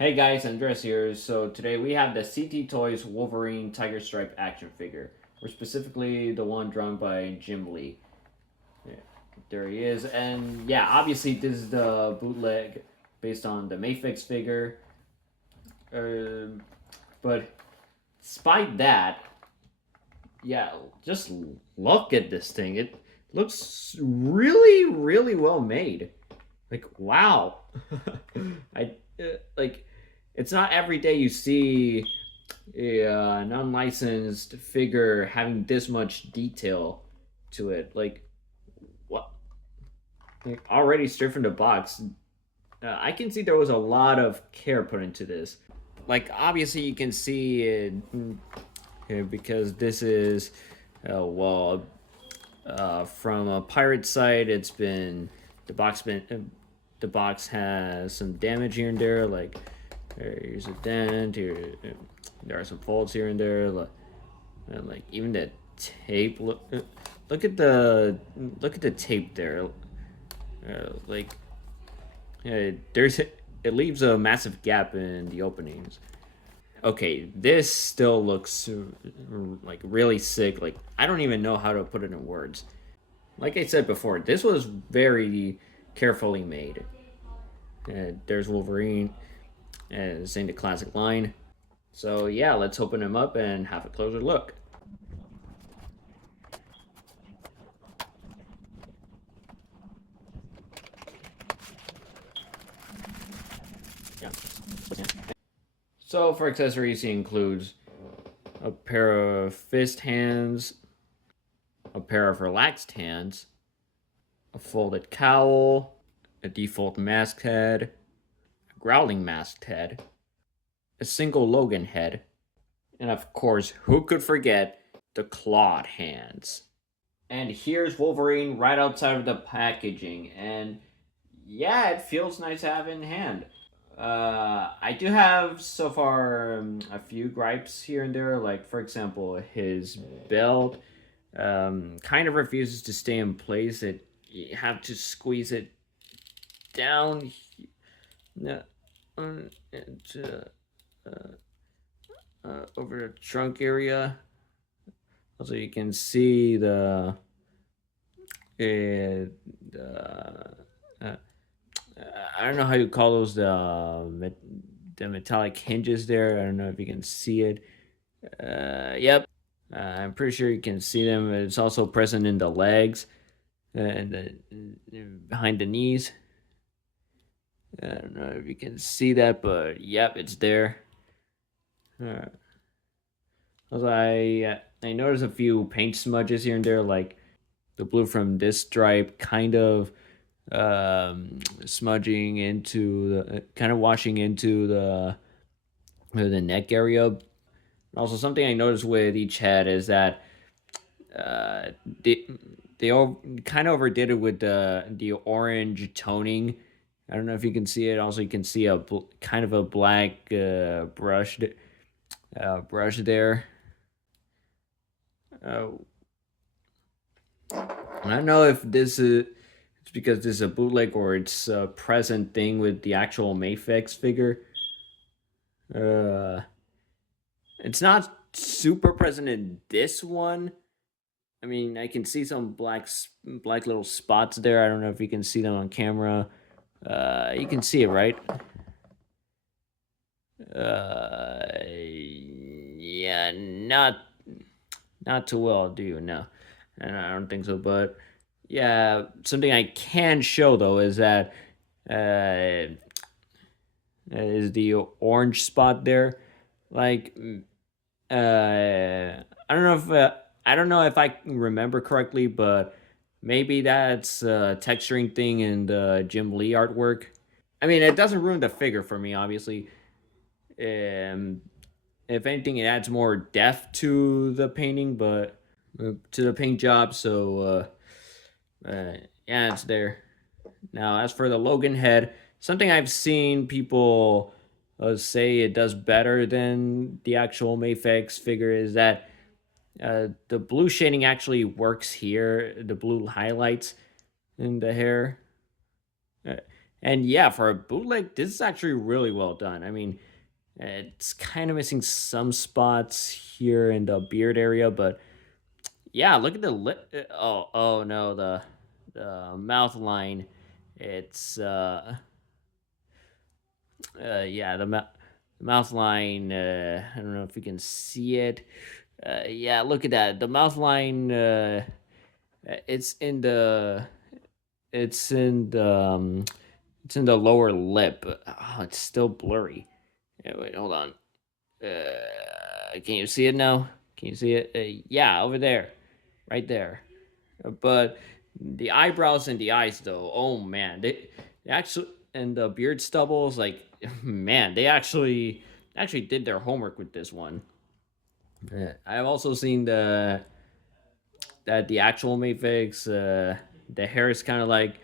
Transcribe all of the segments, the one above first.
Hey guys, Andres here. So today we have the CT Toys Wolverine Tiger Stripe action figure, or specifically the one drawn by Jim Lee. Yeah, there he is, and yeah, obviously this is the bootleg based on the Mayfix figure. Um, but despite that, yeah, just look at this thing. It looks really, really well made. Like wow, I like. It's not every day you see an unlicensed figure having this much detail to it. Like what? Like, already straight from the box, I can see there was a lot of care put into this. Like obviously you can see it here because this is well from a pirate side. It's been the box has some damage here and there. Like here's a dent here. There are some folds here and there. And like even the tape. Look at the tape there. Like there's it leaves a massive gap in the openings. Okay, this still looks like really sick. Like I don't even know how to put it in words. Like I said before, this was very carefully made. There's Wolverine, saying the classic line. So yeah, let's open him up and have a closer look. Yeah. So for accessories, he includes a pair of fist hands, a pair of relaxed hands, a folded cowl, a default masked head, a growling masked head, a single Logan head, and of course, who could forget the clawed hands? And here's Wolverine right outside of the packaging, and yeah, it feels nice to have in hand. I do have so far a few gripes here and there. Like for example, his belt kind of refuses to stay in place. It you have to squeeze it down. No, into, over the trunk area. Also, you can see the uh, I don't know how you call those the metallic hinges there. I don't know if you can see it. Yep, I'm pretty sure you can see them. It's also present in the legs and behind the knees. I don't know if you can see that, but yep, it's there. Uh, Also, I noticed a few paint smudges here and there, like the blue from this stripe, kind of smudging into the kind of washing into the neck area. Also, something I noticed with each head is that uh, they they all kind of overdid it with the orange toning. I don't know if you can see it. Also, you can see a kind of a black brush there. Uh, I don't know if this is it's because this is a bootleg or it's a present thing with the actual Mayfix figure. Uh, it's not super present in this one. I mean, I can see some black little spots there. I don't know if you can see them on camera. You can see it, right? Yeah, not too well, do you? No, and I don't think so. But yeah, something I can show though is that uh, is the orange spot there. Like, I don't know if I can remember correctly, but maybe that's a texturing thing in the Jim Lee artwork. I mean, it doesn't ruin the figure for me, obviously. Um, if anything, it adds more depth to the painting, but to the paint job. So yeah, it's there. Now, as for the Logan head, something I've seen people say it does better than the actual Mayfix figure is that the blue shading actually works here. The blue highlights in the hair. Uh, And yeah, for a bootleg, this is actually really well done. I mean, it's kind of missing some spots here in the beard area, but yeah, look at the lip. Oh no, the mouth line. It's yeah, the mouth line. I don't know if you can see it. Yeah, look at that. The mouth line. It's in the. It's in the. It's in the lower lip. Oh, it's still blurry. Yeah, wait, hold on. Can you see it now? Can you see it? Yeah, over there, right there. But the eyebrows and the eyes, though, oh man, they actually, and the beard stubbles, like, man, they actually did their homework with this one. I've also seen the actual Mayfix, the hair is kind of like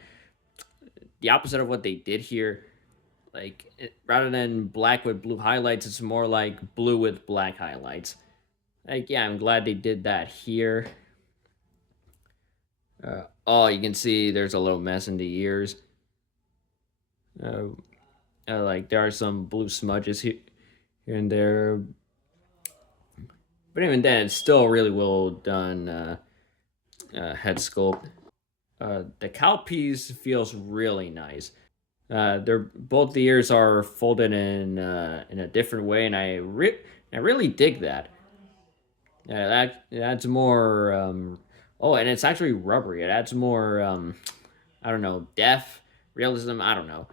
the opposite of what they did here. Like rather than black with blue highlights, it's more like blue with black highlights. Like yeah, I'm glad they did that here. Oh, you can see there's a little mess in the ears. Uh, like there are some blue smudges here and there, but even then, it's still really well done head sculpt. The cowpiece feels really nice. They're both the ears are folded in a different way, and I really dig that. Yeah, that it adds more. Oh, and it's actually rubbery. It adds more. I don't know, depth, realism. I don't know.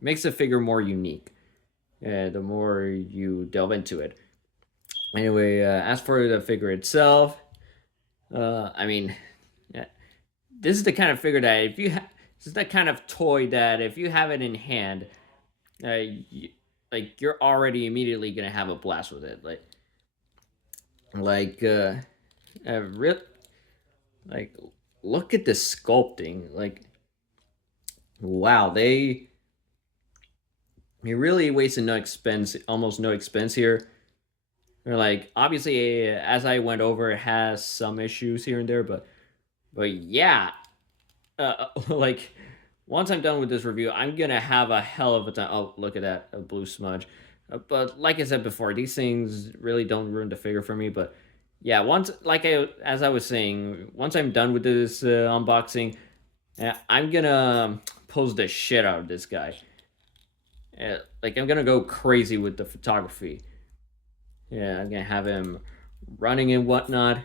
Makes the figure more unique. The more you delve into it. Anyway, as for the figure itself, I mean, yeah, this is the kind of figure that if you this is that kind of toy that if you have it in hand, you, like you're already immediately gonna have a blast with it. Like real, like look at the sculpting. Like wow, they really wasted no expense, almost no expense here. They're like obviously as I went over, it has some issues here and there, but yeah, like once I'm done with this review, I'm gonna have a hell of a time. Oh, look at that, a blue smudge. But like I said before, these things really don't ruin the figure for me. But yeah, once as I was saying, once I'm done with this unboxing, I'm gonna pose the shit out of this guy. Like I'm gonna go crazy with the photography. Yeah, I'm gonna have him running and whatnot,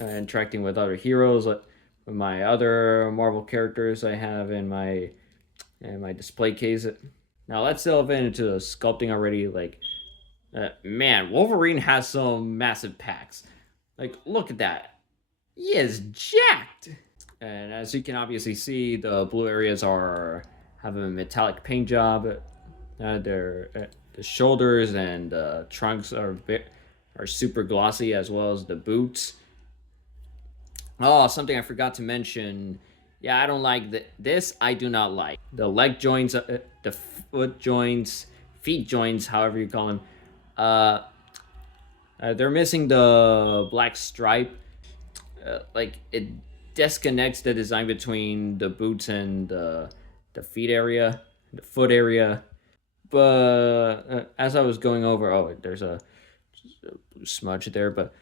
interacting with other heroes, like with my other Marvel characters I have in my display case. Now let's delve into the sculpting already. Like, man, Wolverine has some massive packs. Like, look at that. He is jacked. And as you can obviously see, the blue areas are have a metallic paint job. The shoulders and trunks are super glossy, as well as the boots. Oh, something I forgot to mention. Yeah, I don't like this. I do not like the leg joints, the foot joints, feet joints, however you call them. Uh, they're missing the black stripe. Like it disconnects the design between the boots and the feet area, the foot area. But as I was going over, oh, there's a smudge there. But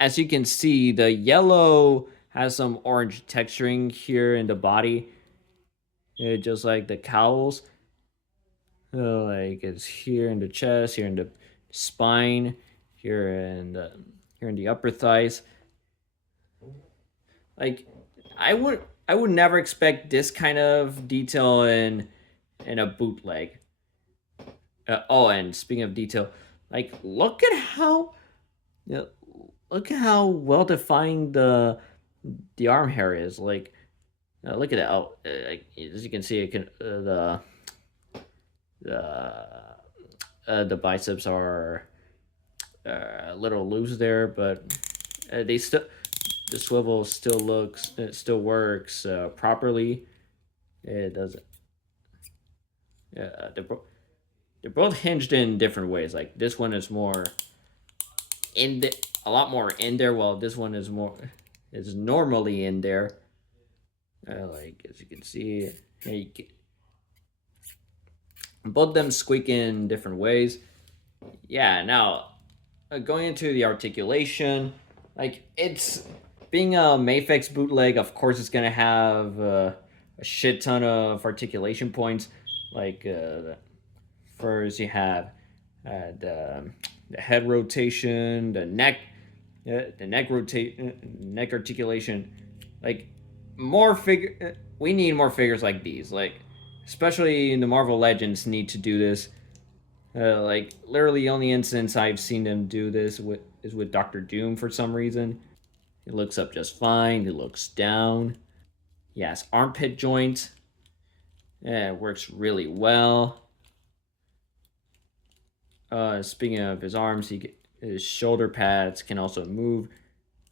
as you can see, the yellow has some orange texturing here in the body, just like the cowls. Like it's here in the chest, here in the spine, here in the upper thighs. Like I would never expect this kind of detail in a bootleg. Oh, and speaking of detail, like you know, look at how well defined the arm hair is. Like look at that. Oh, as you can see, it can the biceps are a little loose there, but they still the swivel still looks it still works properly. It doesn't. Yeah, they're both hinged in different ways. Like this one is more a lot more in there, while this one is normally in there. Like as you can see, Both of them squeak in different ways. Yeah, now going into the articulation, like it's being a Mayfix bootleg, of course it's gonna have a shit ton of articulation points. Like first you have the head rotation, the neck articulation. Like more figure, we need more figures like these. Like especially in the Marvel Legends need to do this. Like literally, the only instance I've seen them do this is with Doctor Doom for some reason. He looks up just fine. He looks down. Yes, armpit joint. Yeah, it works really well. Speaking of his arms, his shoulder pads can also move.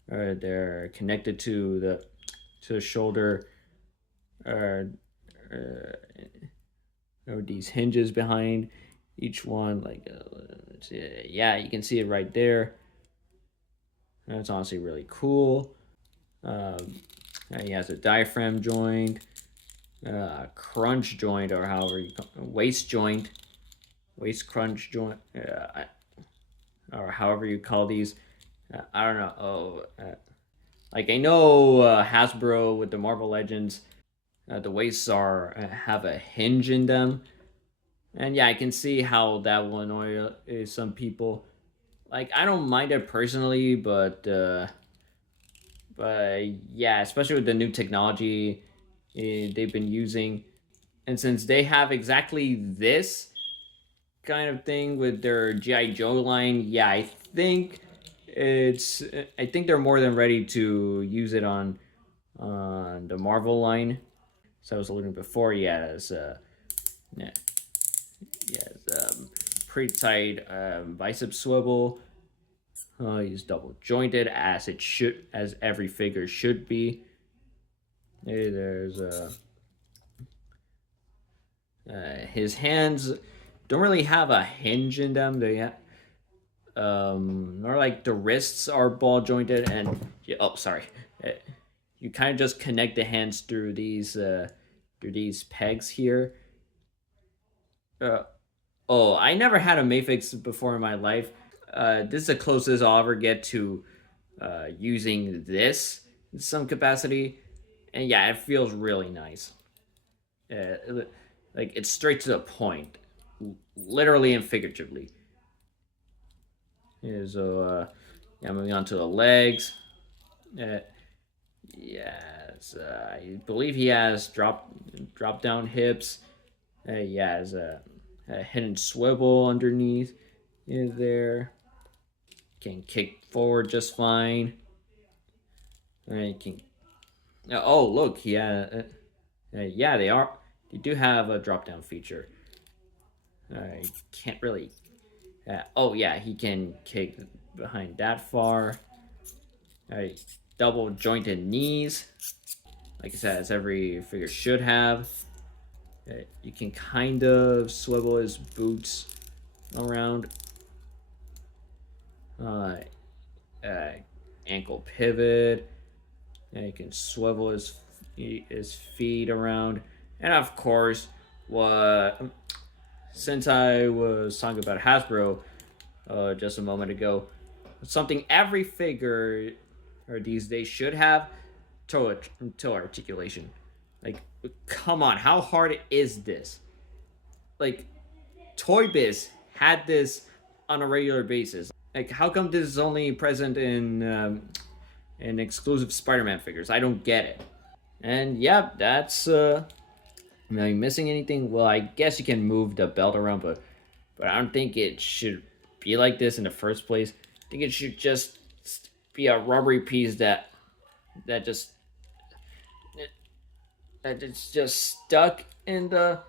They're connected to the shoulder. These hinges behind each one. Like, yeah, you can see it right there. That's honestly really cool. He has a diaphragm joint, crunch joint, or however you call it, waist crunch joint, or however you call these. I don't know. Like I know Hasbro with the Marvel Legends, the waists have a hinge in them, and yeah, I can see how that will annoy some people. Like I don't mind it personally, but yeah, especially with the new technology they've been using, and since they have exactly this kind of thing with their GI Joe line, yeah, it's I think they're more than ready to use it on the Marvel line. So I was looking before, yeah, pretty tight bicep swivel. He's double jointed as every figure should be. Hey, there's his hands don't really have a hinge in them. Or like the wrists are ball jointed, and yeah, oh sorry, you kind of just connect the hands through these pegs here. Uh, oh, I never had a Mayfix before in my life. This is the closest I'll ever get to using this in some capacity, and yeah, it feels really nice. Like it's straight to the point, literally and figuratively. Yeah, so yeah, moving on to the legs. Uh, yes, I believe he has drop down hips. He has a hidden swivel underneath. Is there? Can kick forward just fine. Can. Oh, look, yeah, They do have a drop down feature. I can't really. Oh yeah, he can kick behind that far. Double jointed knees, like I said, as every figure should have. You can kind of swivel his boots around. Uh, Ankle pivot. You can swivel his feet around, and of course, what since I was talking about Hasbro just a moment ago, something every figure or these days should have: toe articulation. Like, come on, how hard is this? Like, Toy Biz had this on a regular basis. Like, how come this is only present in exclusive Spider-Man figures? I don't get it. And yeah, that's am I missing anything? Well, I guess you can move the belt around, but I don't think it should be like this in the first place. I think it should just be a rubbery piece that just that it's just stuck in the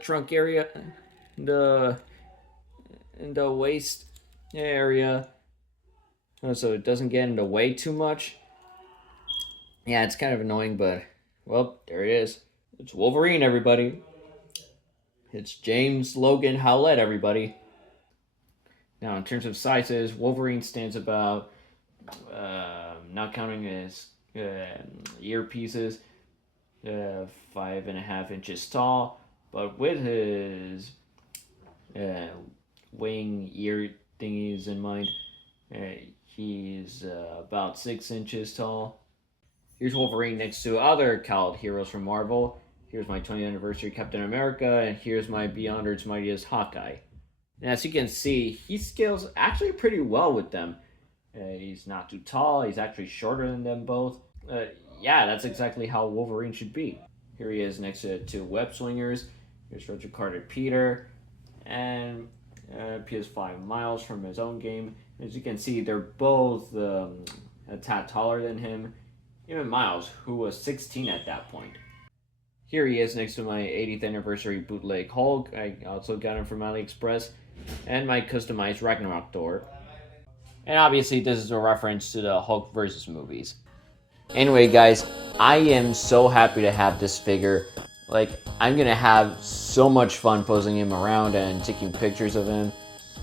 trunk area, the in the waist area, so it doesn't get in the way too much. Yeah, it's kind of annoying, but well, there it is. It's Wolverine, everybody. It's James Logan Howlett, everybody. Now, in terms of sizes, Wolverine stands about, not counting his earpieces, 5.5 inches tall but with his wing ear thingies in mind, he's about 6 inches tall. Here's Wolverine next to other colored heroes from Marvel. Here's my 20th anniversary Captain America, and here's my Beyond Earth's Mightiest Hawkeye. And as you can see, he scales actually pretty well with them. He's not too tall, he's actually shorter than them both. Yeah, that's exactly how Wolverine should be. Here he is next to two web swingers. Here's Richard Carter Peter, and Peter's 5 miles from his own game. As you can see, they're both a tad taller than him. Even Miles, who was 16 at that point. Here he is next to my 80th anniversary bootleg Hulk. I also got him from AliExpress. And my customized Ragnarok Thor. And obviously this is a reference to the Hulk versus movies. Anyway guys, I am so happy to have this figure. Like, I'm gonna have so much fun posing him around and taking pictures of him.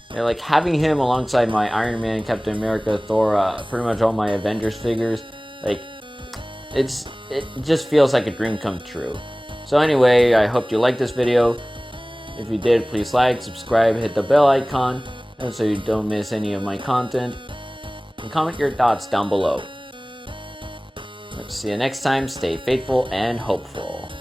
And like having him alongside my Iron Man, Captain America, Thor, pretty much all my Avengers figures, like it just feels like a dream come true. So anyway, I hope you liked this video. If you did, please like, subscribe, hit the bell icon, and so you don't miss any of my content. And comment your thoughts down below. Let's see you next time. Stay faithful and hopeful.